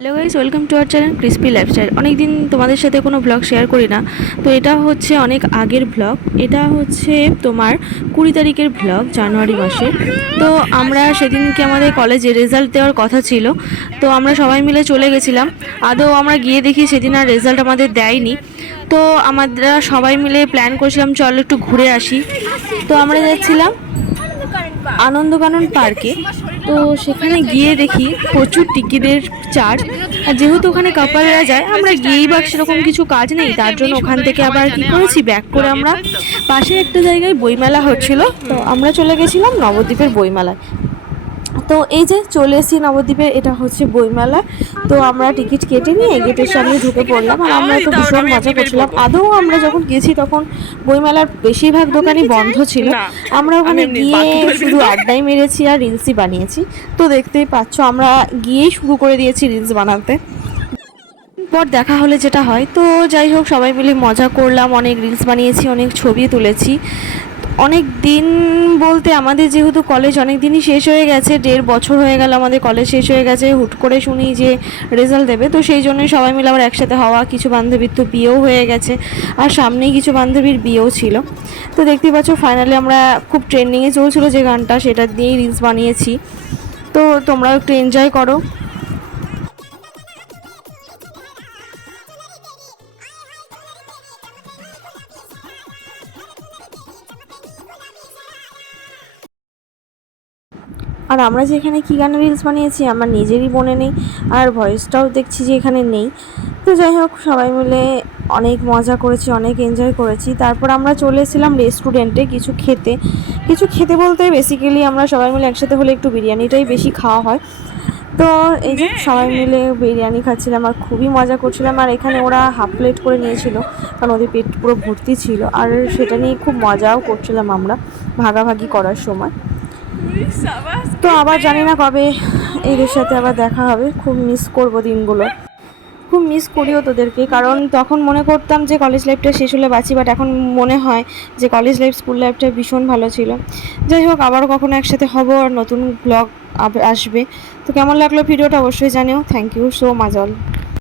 Hello guys, welcome to our channel crispy lifestyle. অনেক দিন তোমাদের সাথে কোনো ব্লগ শেয়ার করি না, তো এটা হচ্ছে অনেক আগের ব্লগ। এটা হচ্ছে তোমার 20 তারিখের ব্লগ, জানুয়ারি মাসে। তো আমরা সেদিনকে আমাদের কলেজে রেজাল্ট দেওয়ার কথা ছিল, তো আমরা সবাই মিলে চলে গেছিলাম। আদৌ আমরা গিয়ে দেখি সেদিন আর রেজাল্ট আমাদের দেয়নি। তো আমরা সবাই মিলে প্ল্যান করেছিলাম চলো একটু ঘুরে আসি। তো আমরা যাচ্ছিলাম আনন্দকানন পার্কে। তো সেখানে গিয়ে দেখি প্রচুর টিকিটের চার্জ। আর যেহেতু ওখানে কাপলরা যায়, আমরা গিয়েই বা সেরকম কিছু কাজ নেই, তার জন্য ওখান থেকে আবার কি করেছি, ব্যাক করে আমরা পাশে একটা জায়গায় বইমেলা হচ্ছিল, তো আমরা চলে গেছিলাম নবদ্বীপের বইমেলায়। তো এই যে চলে এসেছি নবদ্বীপের, এটা হচ্ছে বইমেলা। তো আমরা টিকিট কেটে নিয়ে গেটের সামনে ঢুকে পড়লাম, আর আমরা তো ভীষণ মজা করছিলাম। আদৌ আমরা যখন গেছি তখন বইমেলার বেশিরভাগ দোকানই বন্ধ ছিল। আমরা ওখানে গিয়ে শুধু আড্ডাই মেরেছি আর রিলসই বানিয়েছি। তো দেখতেই পাচ্ছ আমরা গিয়েই শুরু করে দিয়েছি রিলস বানাতে। পর দেখা হলে যেটা হয়, তো যাই হোক সবাই মিলে মজা করলাম, অনেক রিলস বানিয়েছি, অনেক ছবি তুলেছি। অনেক দিন বলতে আমাদের যেহেতু কলেজ অনেক দিনই শেষ হয়ে গেছে, 1.5 বছর হয়ে গেল আমাদের কলেজ শেষ হয়ে গেছে। হুট করে শুনি যে রেজাল্ট দেবে, তো সেই জন্যই সবাই মিলে আবার একসাথে হওয়া। কিছু বান্ধবীর তো বিয়েও হয়ে গেছে, আর সামনেই কিছু বান্ধবীর বিয়েও ছিল। তো দেখতেই পাচ্ছ ফাইনালি আমরা খুব ট্রেন্ডিংয়ে চলছিল যে গানটা, সেটা দিয়েই রিলস বানিয়েছি। তো তোমরাও একটু এনজয় করো। আর আমরা যে এখানে কী গানের রিলস বানিয়েছি আমার নিজেরই মনে নেই, আর ভয়েসটাও দেখছি যে এখানে নেই। তো যাই হোক সবাই মিলে অনেক মজা করেছি, অনেক এনজয় করেছি। তারপর আমরা চলে এসেছিলাম রেস্টুরেন্টে কিছু খেতে বলতে বেসিক্যালি আমরা সবাই মিলে একসাথে হলে একটু বিরিয়ানিটাই বেশি খাওয়া হয়। তো এই যে সবাই মিলে বিরিয়ানি খাচ্ছিলাম আর খুবই মজা করছিলাম। আর এখানে ওরা হাফ প্লেট করে নিয়েছিল, কারণ ওদের পেট পুরো ভর্তি ছিল, আর সেটা নিয়ে খুব মজাও করছিলাম আমরা ভাগাভাগি করার সময়। তো আবার জানি না কবে এদের সাথে আবার দেখা হবে, খুব মিস করব দিনগুলো, খুব মিস করিও তোদেরকে, কারণ তখন মনে করতাম যে কলেজ লাইফটা শেষ হলে বাঁচি, বাট এখন মনে হয় যে কলেজ লাইফ স্কুল লাইফটা ভীষণ ভালো ছিল। যাই হোক আবারও কখনো একসাথে হব, আর নতুন ব্লগ আসবে। তো কেমন লাগলো ভিডিওটা অবশ্যই জানিও। Thank you so much all.